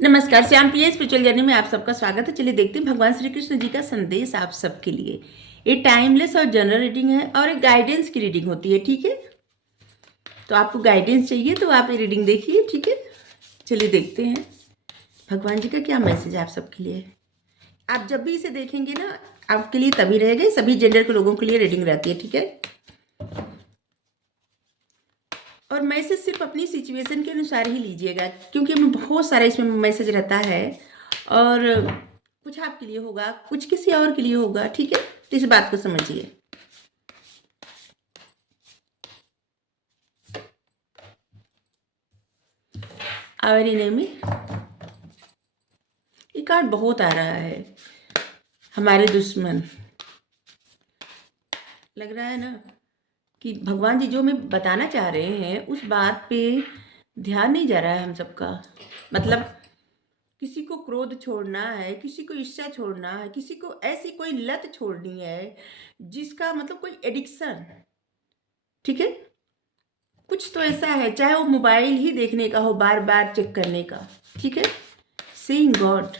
नमस्कार, श्याम प्रिय spiritual journey में आप सबका स्वागत है। चलिए देखते हैं भगवान श्री कृष्ण जी का संदेश आप सबके लिए। ये टाइमलेस और जनरल रीडिंग है और एक गाइडेंस की रीडिंग होती है, ठीक है। तो आपको गाइडेंस चाहिए तो आप ये रीडिंग देखिए, ठीक है। चलिए देखते हैं भगवान जी का क्या मैसेज आप सबके लिए। आप जब भी इसे देखेंगे ना, आपके लिए तभी रहेगा। सभी जेंडर के लोगों के लिए रीडिंग रहती है, ठीक है। और मैसेज सिर्फ अपनी सिचुएशन के अनुसार ही लीजिएगा, क्योंकि बहुत सारा इसमें मैसेज रहता है और कुछ आपके लिए होगा, कुछ किसी और के लिए होगा, ठीक है। तो इस बात को समझिए। आवर एनिमी, ये कार्ड बहुत आ रहा है। हमारे दुश्मन, लग रहा है ना कि भगवान जी जो हमें बताना चाह रहे हैं उस बात पे ध्यान नहीं जा रहा है हम सबका। मतलब किसी को क्रोध छोड़ना है, किसी को ईर्ष्या छोड़ना है, किसी को ऐसी कोई लत छोड़नी है जिसका मतलब कोई एडिक्शन, ठीक है। कुछ तो ऐसा है, चाहे वो मोबाइल ही देखने का हो, बार बार चेक करने का, ठीक है। सीइंग गॉड,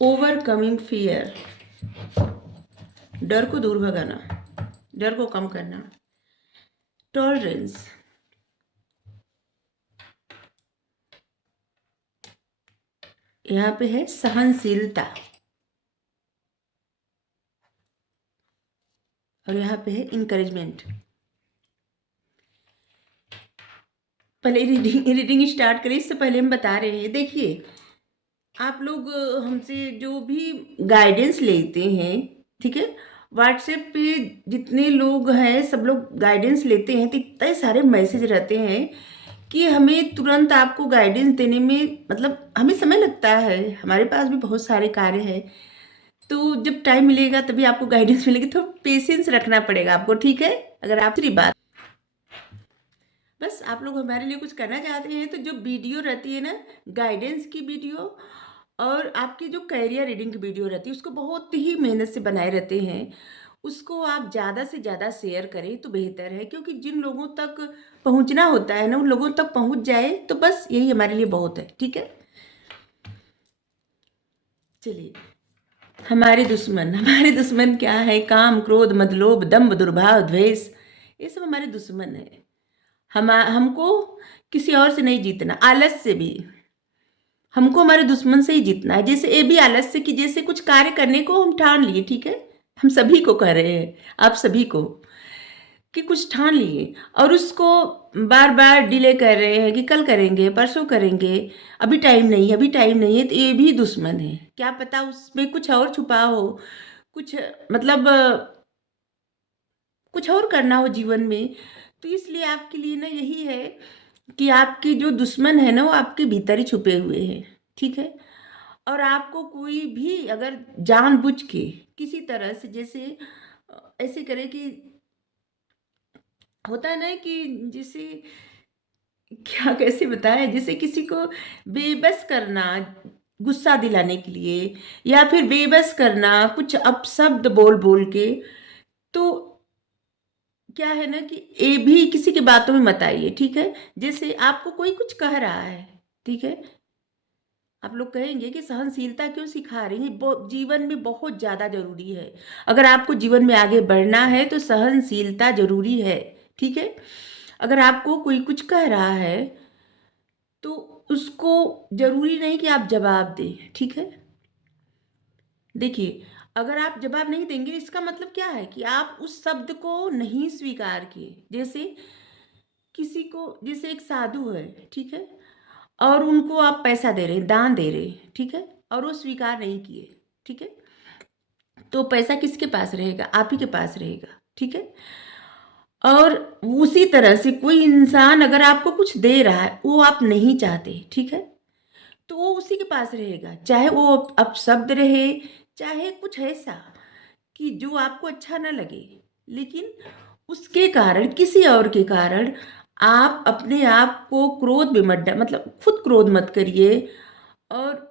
ओवरकमिंग फियर, डर को दूर भगाना, डर को कम करना। टॉलरेंस, यहाँ पे है सहनशीलता और यहाँ पे है इनकरेजमेंट। पहले रीडिंग स्टार्ट करें इससे पहले हम बता रहे हैं, देखिए आप लोग हमसे जो भी गाइडेंस लेते हैं, ठीक है, व्हाट्सएप पे जितने लोग हैं सब लोग गाइडेंस लेते हैं तो इतने सारे मैसेज रहते हैं कि हमें तुरंत आपको गाइडेंस देने में मतलब हमें समय लगता है। हमारे पास भी बहुत सारे कार्य हैं, तो जब टाइम मिलेगा तभी आपको गाइडेंस मिलेगी। तो पेशेंस रखना पड़ेगा आपको, ठीक है। अगर आप दूसरी बात, बस आप लोग हमारे लिए कुछ करना चाहते हैं तो जो वीडियो रहती है ना, गाइडेंस की वीडियो और आपकी जो कैरियर रीडिंग की वीडियो रहती है, उसको बहुत ही मेहनत से बनाए रहते हैं। उसको आप ज़्यादा से ज़्यादा शेयर करें तो बेहतर है, क्योंकि जिन लोगों तक पहुंचना होता है ना उन लोगों तक पहुंच जाए तो बस यही हमारे लिए बहुत है, ठीक है। चलिए, हमारे दुश्मन क्या है? काम, क्रोध, मद, लोभ, दंभ, दुर्भाव, द्वेष, ये सब हमारे दुश्मन है। हमको किसी और से नहीं जीतना, आलस से भी हमको हमारे दुश्मन से ही जीतना है। जैसे ये भी आलस से कि जैसे कुछ कार्य करने को हम ठान लिए, ठीक है, हम सभी को कह रहे हैं, आप सभी को, कि कुछ ठान लिए और उसको बार बार डिले कर रहे हैं कि कल करेंगे, परसों करेंगे, अभी टाइम नहीं है, अभी टाइम नहीं है। तो ये भी दुश्मन है। क्या पता उसमें कुछ और छुपा हो, कुछ मतलब कुछ और करना हो जीवन में। तो इसलिए आपके लिए ना यही है कि आपके जो दुश्मन है ना वो आपके भीतर ही छुपे हुए हैं, ठीक है। और आपको कोई भी अगर जानबूझ के किसी तरह से जैसे ऐसे करे कि होता है ना कि जैसे क्या कैसे बताएं, जैसे किसी को बेबस करना, गुस्सा दिलाने के लिए, या फिर बेबस करना कुछ अपशब्द बोल बोल के। तो क्या है ना कि ये भी किसी की बातों में मत आइए, ठीक है। जैसे आपको कोई कुछ कह रहा है, ठीक है, आप लोग कहेंगे कि सहनशीलता क्यों सिखा रही है, जीवन में बहुत ज़्यादा जरूरी है। अगर आपको जीवन में आगे बढ़ना है तो सहनशीलता जरूरी है, ठीक है। अगर आपको कोई कुछ कह रहा है तो उसको जरूरी नहीं कि आप जवाब दें, ठीक है। देखिए, अगर आप जवाब नहीं देंगे इसका मतलब क्या है कि आप उस शब्द को नहीं स्वीकार किए। जैसे किसी को, जैसे एक साधु है, ठीक है, और उनको आप पैसा दे रहे हैं, दान दे रहे हैं, ठीक है, और वो स्वीकार नहीं किए, ठीक है, तो पैसा किसके पास रहेगा? आप ही के पास रहेगा, ठीक है। और उसी तरह से कोई इंसान अगर आपको कुछ दे रहा है, वो आप नहीं चाहते, ठीक है, तो वो उसी के पास रहेगा, चाहे वो अपशब्द रहे, चाहे कुछ ऐसा कि जो आपको अच्छा ना लगे, लेकिन उसके कारण, किसी और के कारण आप अपने आप को क्रोध में मत मतलब खुद क्रोध मत करिए और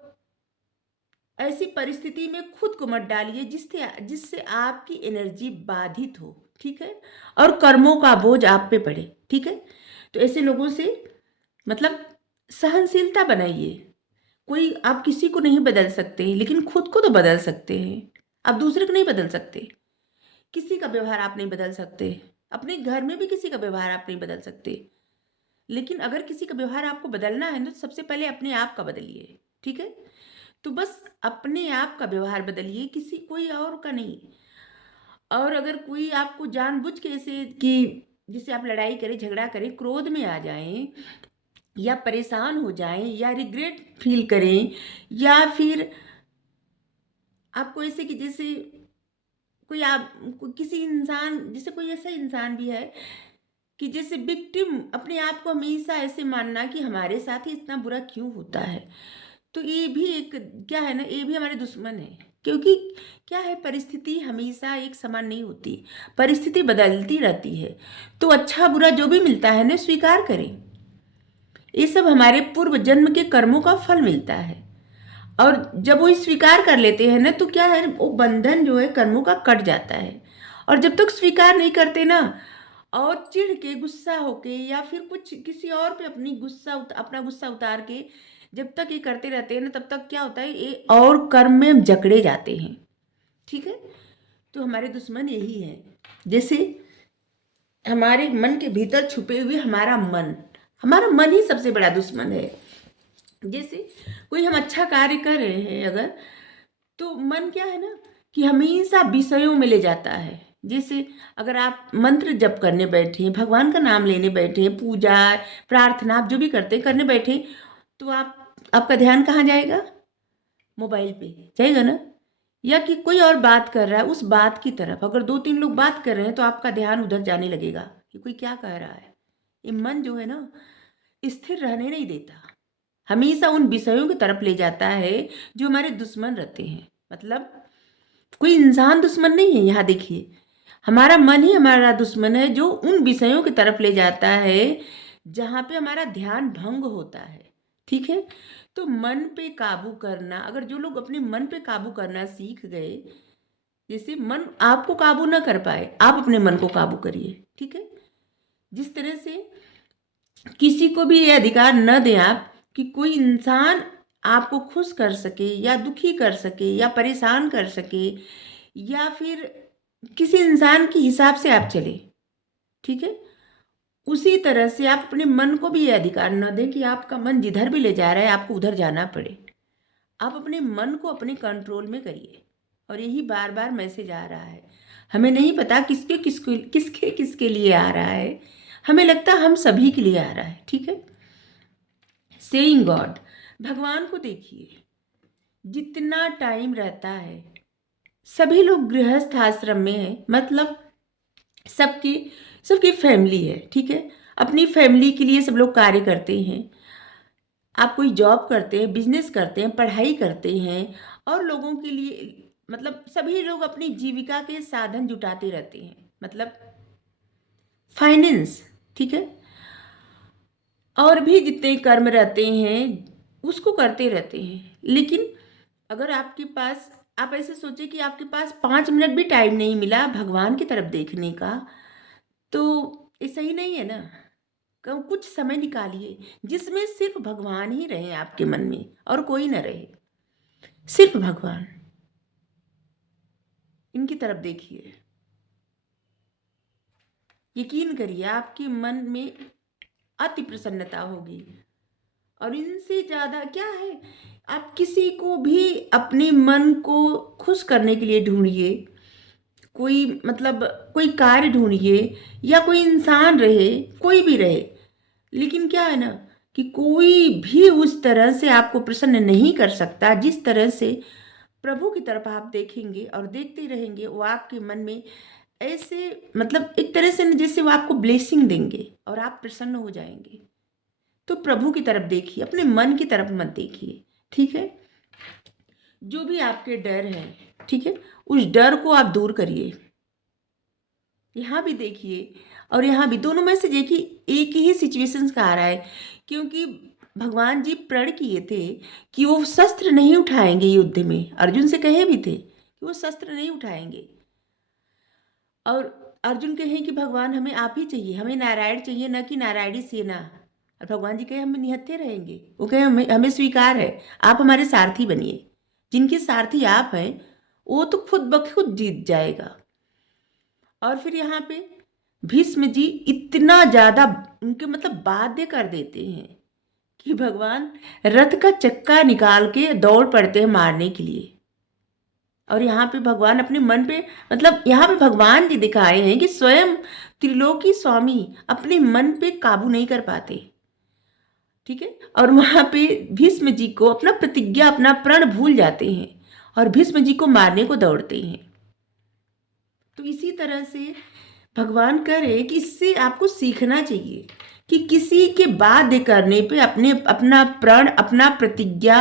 ऐसी परिस्थिति में खुद को मत डालिए जिससे जिससे आपकी एनर्जी बाधित हो, ठीक है, और कर्मों का बोझ आप पे पड़े, ठीक है। तो ऐसे लोगों से मतलब सहनशीलता बनाइए। कोई आप किसी को नहीं बदल सकते, लेकिन खुद को तो बदल सकते हैं। आप दूसरे को नहीं बदल सकते, किसी का व्यवहार आप नहीं बदल सकते, अपने घर में भी किसी का व्यवहार आप नहीं बदल सकते। लेकिन अगर किसी का व्यवहार आपको बदलना है ना, तो सबसे पहले अपने आप का बदलिए, ठीक है। तो बस अपने आप का व्यवहार बदलिए, किसी कोई और का नहीं। और अगर कोई आपको जानबूझ के ऐसे कि जिससे आप लड़ाई करें, झगड़ा करें, क्रोध में आ जाएं, या परेशान हो जाएं, या रिग्रेट फील करें, या फिर आपको ऐसे कि जैसे किसी इंसान, जैसे कोई ऐसा इंसान भी है कि जैसे विक्टिम, अपने आप को हमेशा ऐसे मानना कि हमारे साथ ही इतना बुरा क्यों होता है, तो ये भी एक क्या है ना, ये भी हमारे दुश्मन है। क्योंकि क्या है, परिस्थिति हमेशा एक समान नहीं होती, परिस्थिति बदलती रहती है। तो अच्छा बुरा जो भी मिलता है ना, स्वीकार करें। ये सब हमारे पूर्व जन्म के कर्मों का फल मिलता है। और जब वो स्वीकार कर लेते हैं ना, तो क्या है, वो बंधन जो है कर्मों का कट जाता है। और जब तक स्वीकार नहीं करते ना, और चिढ़ के, गुस्सा होके, या फिर कुछ किसी और पे अपना गुस्सा उतार के जब तक ये करते रहते हैं ना, तब तक क्या होता है, ये और कर्म में जकड़े जाते हैं, ठीक है। तो हमारे दुश्मन यही है। जैसे हमारे मन के भीतर छुपे हुए हमारा मन ही सबसे बड़ा दुश्मन है। जैसे कोई हम अच्छा कार्य कर रहे हैं अगर, तो मन क्या है ना कि हमेशा विषयों में ले जाता है। जैसे अगर आप मंत्र जप करने बैठे, भगवान का नाम लेने बैठे, पूजा प्रार्थना आप जो भी करते करने बैठे, तो आपका ध्यान कहाँ जाएगा? मोबाइल पे जाएगा ना। या कि कोई और बात कर रहा है, उस बात की तरफ अगर दो तीन लोग बात कर रहे हैं, तो आपका ध्यान उधर जाने लगेगा कि कोई क्या कह रहा है। ये मन जो है ना, स्थिर रहने नहीं देता, हमेशा उन विषयों की तरफ ले जाता है जो हमारे दुश्मन रहते हैं। मतलब कोई इंसान दुश्मन नहीं है, यहाँ देखिए, हमारा मन ही हमारा दुश्मन है, जो उन विषयों की तरफ ले जाता है जहाँ पे हमारा ध्यान भंग होता है, ठीक है। तो मन पे काबू करना, अगर जो लोग अपने मन पे काबू करना सीख गए, जैसे मन आपको काबू ना कर पाए, आप अपने मन को काबू करिए, ठीक है। जिस तरह से किसी को भी ये अधिकार न दें आप कि कोई इंसान आपको खुश कर सके, या दुखी कर सके, या परेशान कर सके, या फिर किसी इंसान के हिसाब से आप चले, ठीक है। उसी तरह से आप अपने मन को भी ये अधिकार न दें कि आपका मन जिधर भी ले जा रहा है आपको उधर जाना पड़े। आप अपने मन को अपने कंट्रोल में करिए। और यही बार बार मैसेज आ रहा है, हमें नहीं पता किसके लिए आ रहा है, हमें लगता है हम सभी के लिए आ रहा है, ठीक है। सेइंग गॉड, भगवान को देखिए, जितना टाइम रहता है, सभी लोग गृहस्थ आश्रम में हैं, मतलब सबकी सबकी फैमिली है, ठीक है। अपनी फैमिली के लिए सब लोग कार्य करते हैं। आप कोई जॉब करते हैं, बिजनेस करते हैं, पढ़ाई करते हैं, और लोगों के लिए मतलब सभी लोग अपनी जीविका के साधन जुटाते रहते हैं, मतलब फाइनेंस, ठीक है। और भी जितने कर्म रहते हैं उसको करते रहते हैं। लेकिन अगर आपके पास, आप ऐसे सोचिए कि आपके पास 5 मिनट भी टाइम नहीं मिला भगवान की तरफ देखने का, तो ये सही नहीं है ना। कुछ समय निकालिए जिसमें सिर्फ भगवान ही रहे आपके मन में, और कोई ना रहे, सिर्फ भगवान। इनकी तरफ देखिए, यकीन करिए आपके मन में अति प्रसन्नता होगी। और इनसे ज़्यादा क्या है, आप किसी को भी अपने मन को खुश करने के लिए ढूंढिए, कोई मतलब कोई कार्य ढूंढिए, या कोई इंसान रहे, कोई भी रहे, लेकिन क्या है ना कि कोई भी उस तरह से आपको प्रसन्न नहीं कर सकता जिस तरह से प्रभु की तरफ आप देखेंगे और देखते रहेंगे। वो आपके मन में ऐसे मतलब एक तरह से जैसे वो आपको ब्लेसिंग देंगे और आप प्रसन्न हो जाएंगे। तो प्रभु की तरफ देखिए, अपने मन की तरफ मत देखिए, ठीक है। जो भी आपके डर है, ठीक है, उस डर को आप दूर करिए। यहाँ भी देखिए और यहाँ भी, दोनों में से देखिए एक ही सिचुएशन का आ रहा है। क्योंकि भगवान जी प्रण किए थे कि वो शस्त्र नहीं उठाएंगे युद्ध में, अर्जुन से कहे भी थे कि वो शस्त्र नहीं उठाएंगे। और अर्जुन कहें कि भगवान हमें आप ही चाहिए, हमें नारायण चाहिए, न कि नारायणी सेना। और भगवान जी कहे हम निहत्थे रहेंगे, वो कहे हमें हमें स्वीकार है, आप हमारे सारथी बनिए। जिनके सारथी आप हैं वो तो खुद ब खुद जीत जाएगा। और फिर यहाँ पे भीष्म जी इतना ज्यादा उनके मतलब बाध्य कर देते हैं कि भगवान रथ का चक्का निकाल के दौड़ पड़ते हैं मारने के लिए। और यहाँ पे भगवान अपने मन पे मतलब यहाँ पे भगवान जी दिखाए हैं कि स्वयं त्रिलोकी स्वामी अपने मन पे काबू नहीं कर पाते। ठीक है। और वहां पे भीष्म जी को अपना प्रतिज्ञा अपना प्रण भूल जाते हैं और भीष्म जी को मारने को दौड़ते हैं। तो इसी तरह से भगवान कह रहे हैं कि इससे आपको सीखना चाहिए कि किसी के बाध्य करने पे अपने अपना प्रण अपना प्रतिज्ञा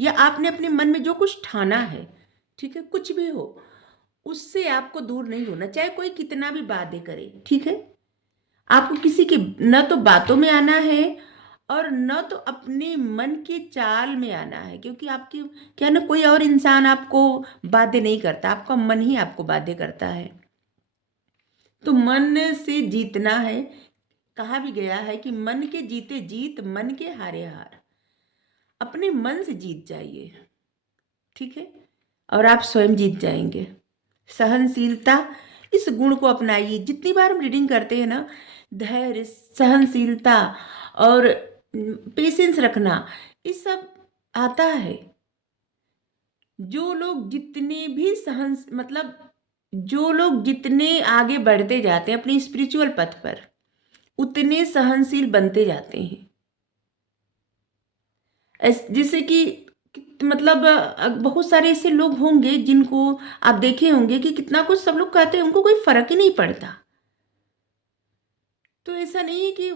या आपने अपने मन में जो कुछ ठाना है, ठीक है, कुछ भी हो, उससे आपको दूर नहीं होना, चाहे कोई कितना भी बाध्य करे। ठीक है। आपको किसी के न तो बातों में आना है और न तो अपने मन के चाल में आना है, क्योंकि आपकी क्या ना कोई और इंसान आपको बाध्य नहीं करता, आपका मन ही आपको बाध्य करता है। तो मन से जीतना है। कहा भी गया है कि मन के जीते जीत, मन के हारे हार। अपने मन से जीत जाइए। ठीक है। और आप स्वयं जीत जाएंगे। सहनशीलता, इस गुण को अपनाइए। जितनी बार हम रीडिंग करते हैं ना, धैर्य, सहनशीलता और पेशेंस रखना, ये सब आता है। जो लोग जितने भी सहन मतलब जो लोग जितने आगे बढ़ते जाते हैं अपनी स्पिरिचुअल पथ पर, उतने सहनशील बनते जाते हैं। जैसे कि मतलब बहुत सारे ऐसे लोग होंगे जिनको आप देखे होंगे कि कितना कुछ सब लोग कहते हैं, उनको कोई फर्क ही नहीं पड़ता। तो ऐसा नहीं है कि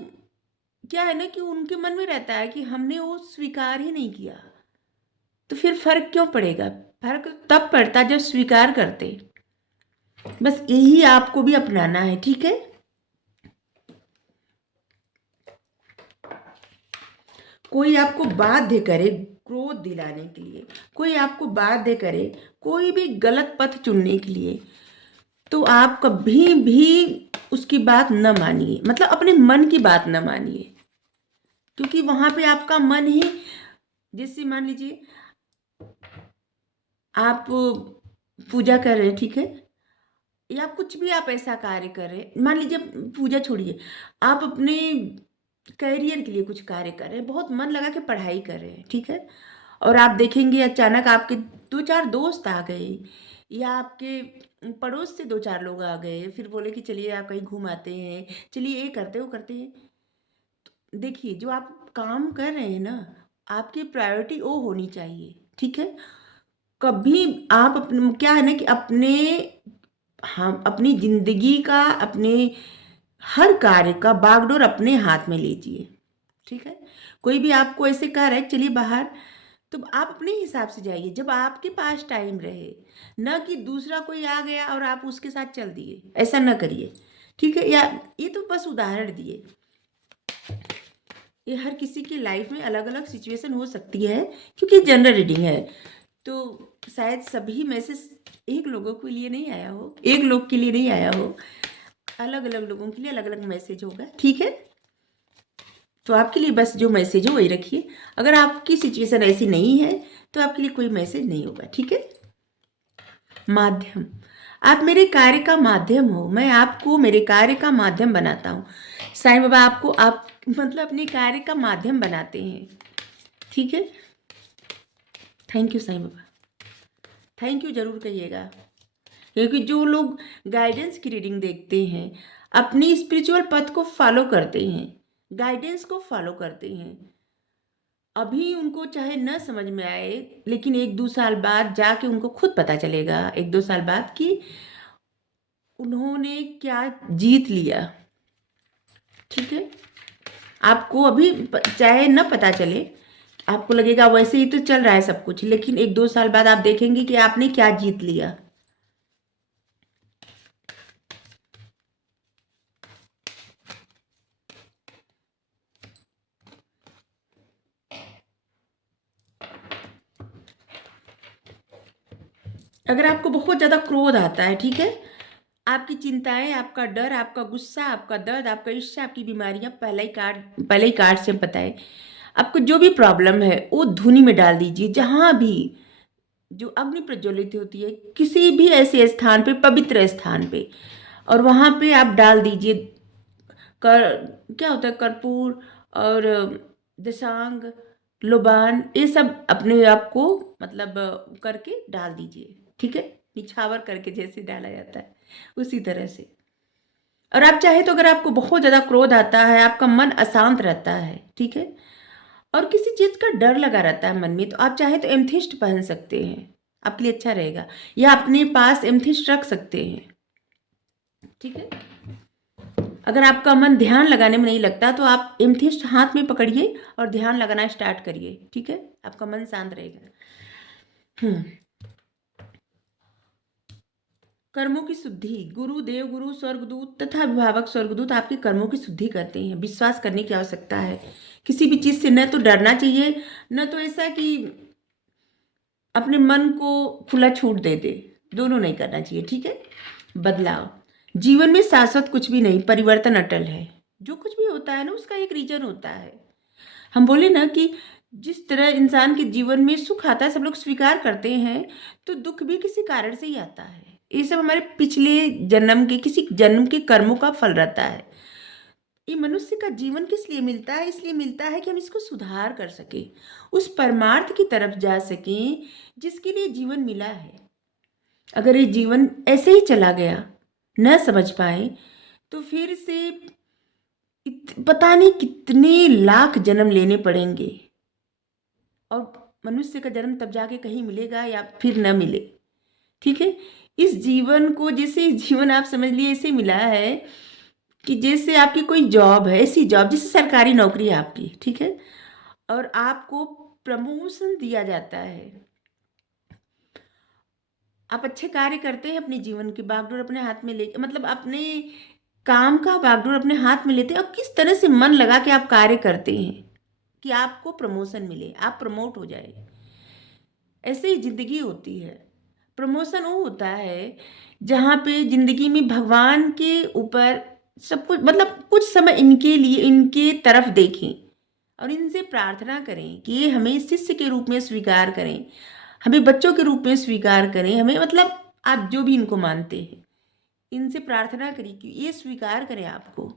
क्या है ना कि उनके मन में रहता है कि हमने वो स्वीकार ही नहीं किया, तो फिर फर्क क्यों पड़ेगा? फर्क तब पड़ता जब स्वीकार करते। बस यही आपको भी अपनाना है। ठीक है। कोई आपको बाध्य करे क्रोध दिलाने के लिए, कोई आपको बाध्य करे कोई भी गलत पथ चुनने के लिए, तो आप कभी भी उसकी बात न मानिए, मतलब अपने मन की बात न मानिए। क्योंकि वहां पे आपका मन ही, जैसे मान लीजिए आप पूजा कर रहे हैं, ठीक है, या कुछ भी आप ऐसा कार्य कर रहे हैं, मान लीजिए पूजा छोड़िए, आप अपने करियर के लिए कुछ कार्य कर रहे हैं, बहुत मन लगा के पढ़ाई कर रहे हैं, ठीक है, और आप देखेंगे अचानक आपके दो चार दोस्त आ गए या आपके पड़ोस से दो चार लोग आ गए, फिर बोले कि चलिए आप कहीं घूम आते हैं, चलिए ये करते वो करते हैं। देखिए जो आप काम कर रहे हैं ना, आपकी प्रायोरिटी वो होनी चाहिए। ठीक है। कभी आप अपने क्या है ना कि अपने हम अपनी जिंदगी का अपने हर कार्य का बागडोर अपने हाथ में लीजिए। ठीक है। कोई भी आपको ऐसे कह रहा है चलिए बाहर, तो आप अपने हिसाब से जाइए जब आपके पास टाइम रहे, न कि दूसरा कोई आ गया और आप उसके साथ चल दिए, ऐसा न करिए। ठीक है। या ये तो बस उदाहरण दिए, ये हर किसी की लाइफ में अलग अलग सिचुएशन हो सकती है, क्योंकि जनरल रीडिंग है तो शायद सभी मैसेज एक लोगों के लिए नहीं आया हो, एक लोग के लिए नहीं आया हो, अलग अलग लोगों के लिए अलग अलग मैसेज होगा। ठीक है। तो आपके लिए बस जो मैसेज हो वही रखिए। अगर आपकी सिचुएशन ऐसी नहीं है तो आपके लिए कोई मैसेज नहीं होगा। ठीक है। माध्यम, आप मेरे कार्य का माध्यम हो, मैं आपको मेरे कार्य का माध्यम बनाता हूँ। साईं बाबा आपको आप मतलब अपने कार्य का माध्यम बनाते हैं। ठीक है। Thank you Sai Baba, thank you जरूर कहिएगा, क्योंकि जो लोग गाइडेंस की रीडिंग देखते हैं, अपनी स्पिरिचुअल पथ को फॉलो करते हैं, गाइडेंस को फॉलो करते हैं, अभी उनको चाहे न समझ में आए, लेकिन एक दो साल बाद जाके उनको खुद पता चलेगा, एक दो साल बाद, कि उन्होंने क्या जीत लिया। ठीक है। आपको अभी चाहे न पता चले, आपको लगेगा वैसे ही तो चल रहा है सब कुछ, लेकिन एक दो साल बाद आप देखेंगे कि आपने क्या जीत लिया। अगर आपको बहुत ज्यादा क्रोध आता है, ठीक है, आपकी चिंताएं, आपका डर, आपका गुस्सा, आपका दर्द, आपका ईर्ष्या, आपकी बीमारियां पहले ही कार्ड से बताए। आपको जो भी प्रॉब्लम है वो धुनी में डाल दीजिए, जहाँ भी जो अग्नि प्रज्वलित होती है किसी भी ऐसे स्थान पे, पवित्र स्थान पे, और वहाँ पे आप डाल दीजिए। कर क्या होता है, कर्पूर और दशांग, लोबान, ये सब अपने आप को मतलब करके डाल दीजिए, ठीक है, निछावर करके जैसे डाला जाता है उसी तरह से। और आप चाहे तो, अगर आपको बहुत ज़्यादा क्रोध आता है, आपका मन अशांत रहता है, ठीक है, और किसी चीज़ का डर लगा रहता है मन में, तो आप चाहे तो एमथिस्ट पहन सकते हैं, आपके लिए अच्छा रहेगा, या अपने पास एमथिस्ट रख सकते हैं, ठीक है। अगर आपका मन ध्यान लगाने में नहीं लगता तो आप एमथिस्ट हाथ में पकड़िए और ध्यान लगाना स्टार्ट करिए, ठीक है, आपका मन शांत रहेगा। कर्मों की शुद्धि, गुरु, देव गुरु, स्वर्गदूत तथा अभिभावक स्वर्गदूत आपके कर्मों की शुद्धि करते हैं। विश्वास करने की आवश्यकता है, किसी भी चीज़ से न तो डरना चाहिए, न तो ऐसा कि अपने मन को खुला छूट दे दे, दोनों नहीं करना चाहिए, ठीक है। बदलाव, जीवन में शाश्वत कुछ भी नहीं, परिवर्तन अटल है। जो कुछ भी होता है ना, उसका एक रीजन होता है। हम बोले ना कि जिस तरह इंसान के जीवन में सुख आता है, सब लोग स्वीकार करते हैं, तो दुख भी किसी कारण से ही आता है। ये सब हमारे पिछले जन्म के, किसी जन्म के कर्मों का फल रहता है। ये मनुष्य का जीवन किस लिए मिलता है? इसलिए मिलता है कि हम इसको सुधार कर सके, उस परमार्थ की तरफ जा सकें जिसके लिए जीवन मिला है। अगर ये जीवन ऐसे ही चला गया, न समझ पाए, तो फिर से पता नहीं कितने लाख जन्म लेने पड़ेंगे, और मनुष्य का जन्म तब जाके कहीं मिलेगा या फिर न मिले, ठीक है। इस जीवन को, जैसे जीवन आप समझ लिए ऐसे मिला है कि जैसे आपकी कोई जॉब है, ऐसी जॉब जैसे सरकारी नौकरी है आपकी, ठीक है, और आपको प्रमोशन दिया जाता है। आप अच्छे कार्य करते हैं, अपने जीवन की बागडोर अपने हाथ में ले, मतलब अपने काम का बागडोर अपने हाथ में लेते हैं, और किस तरह से मन लगा के आप कार्य करते हैं कि आपको प्रमोशन मिले, आप प्रमोट हो जाए। ऐसे ही जिंदगी होती है। प्रमोशन वो होता है जहाँ पे जिंदगी में भगवान के ऊपर सब कुछ, मतलब कुछ समय इनके लिए, इनके तरफ देखें और इनसे प्रार्थना करें कि ये हमें शिष्य के रूप में स्वीकार करें, हमें बच्चों के रूप में स्वीकार करें, हमें मतलब आप जो भी इनको मानते हैं, इनसे प्रार्थना करिए कि ये स्वीकार करें आपको।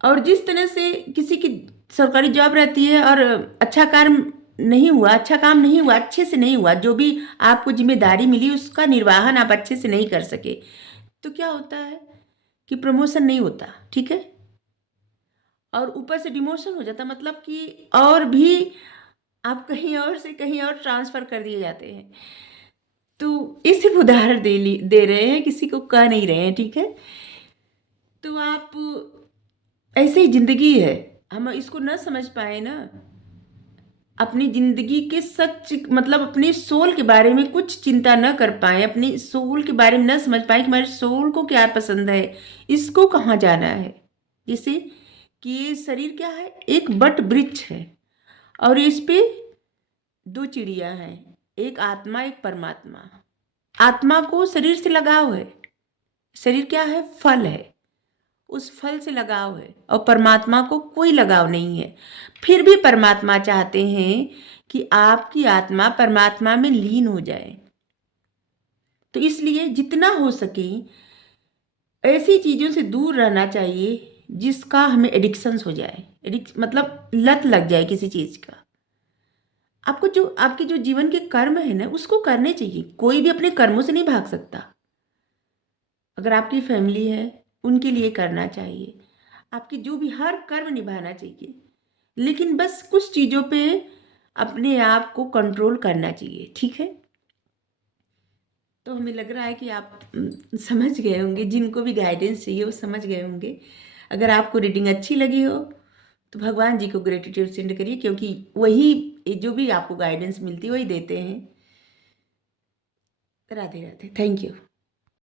और जिस तरह से किसी की सरकारी जॉब रहती है और अच्छा कार्य नहीं हुआ, अच्छा काम नहीं हुआ, अच्छे से नहीं हुआ, जो भी आपको जिम्मेदारी मिली उसका निर्वाहन आप अच्छे से नहीं कर सके, तो क्या होता है कि प्रमोशन नहीं होता, ठीक है, और ऊपर से डिमोशन हो जाता, मतलब कि और भी आप कहीं और से कहीं और ट्रांसफ़र कर दिए जाते हैं। तो ये सिर्फ उदाहरण दे रहे हैं, किसी को कह नहीं रहे हैं, ठीक है। तो आप, ऐसे ही ज़िंदगी है, हम इसको न समझ पाए ना, अपनी ज़िंदगी के सच, मतलब अपने सोल के बारे में कुछ चिंता न कर पाए, अपनी सोल के बारे में न समझ पाए कि हमारे सोल को क्या पसंद है, इसको कहाँ जाना है। जैसे कि ये शरीर क्या है, एक बट वृक्ष है, और इस पे दो चिड़िया हैं, एक आत्मा, एक परमात्मा। आत्मा को शरीर से लगाव है, शरीर क्या है, फल है, उस फल से लगाव है, और परमात्मा को कोई लगाव नहीं है। फिर भी परमात्मा चाहते हैं कि आपकी आत्मा परमात्मा में लीन हो जाए। तो इसलिए जितना हो सके ऐसी चीज़ों से दूर रहना चाहिए जिसका हमें एडिक्शंस हो जाए, मतलब लत लग जाए किसी चीज़ का। आपको जो, आपके जो जीवन के कर्म है ना, उसको करने चाहिए, कोई भी अपने कर्मों से नहीं भाग सकता। अगर आपकी फैमिली है, उनके लिए करना चाहिए, आपकी जो भी हर कर्म निभाना चाहिए, लेकिन बस कुछ चीज़ों पे अपने आप को कंट्रोल करना चाहिए, ठीक है। तो हमें लग रहा है कि आप समझ गए होंगे, जिनको भी गाइडेंस चाहिए वो समझ गए होंगे। अगर आपको रीडिंग अच्छी लगी हो तो भगवान जी को ग्रेटिट्यूड सेंड करिए, क्योंकि वही जो भी आपको गाइडेंस मिलती है वही देते हैं। Radhe Radhe, thank you.